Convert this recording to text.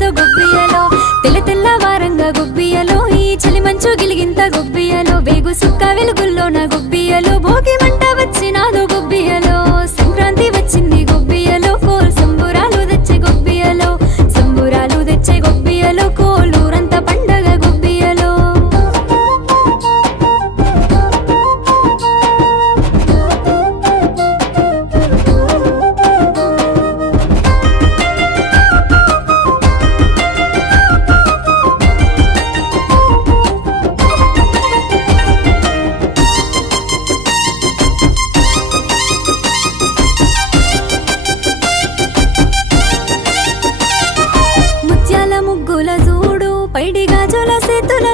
ఎగురుతుందో గొబ్బియలో తెల్ల తెల్లవారంగా గొబ్బియలో ఈ చలి మంచు గిలిగింత గొబ్బియలో వేగు సుక్క వెలుగుల్లో నా గొబ్బియలో భోగి మంట వచ్చినాదో గొబ్బియలో సంక్రాంతి వచ్చింది గొబ్బియలో కోల్ సంబురాలు తెచ్చే గొబ్బియలో సంబురాలు తెచ్చే గొబ్బియలో కోలూరంత పండగ గొబ్బియలో ముత్యాల ముగ్గుల చూడు పైడి గాజుల సేతుల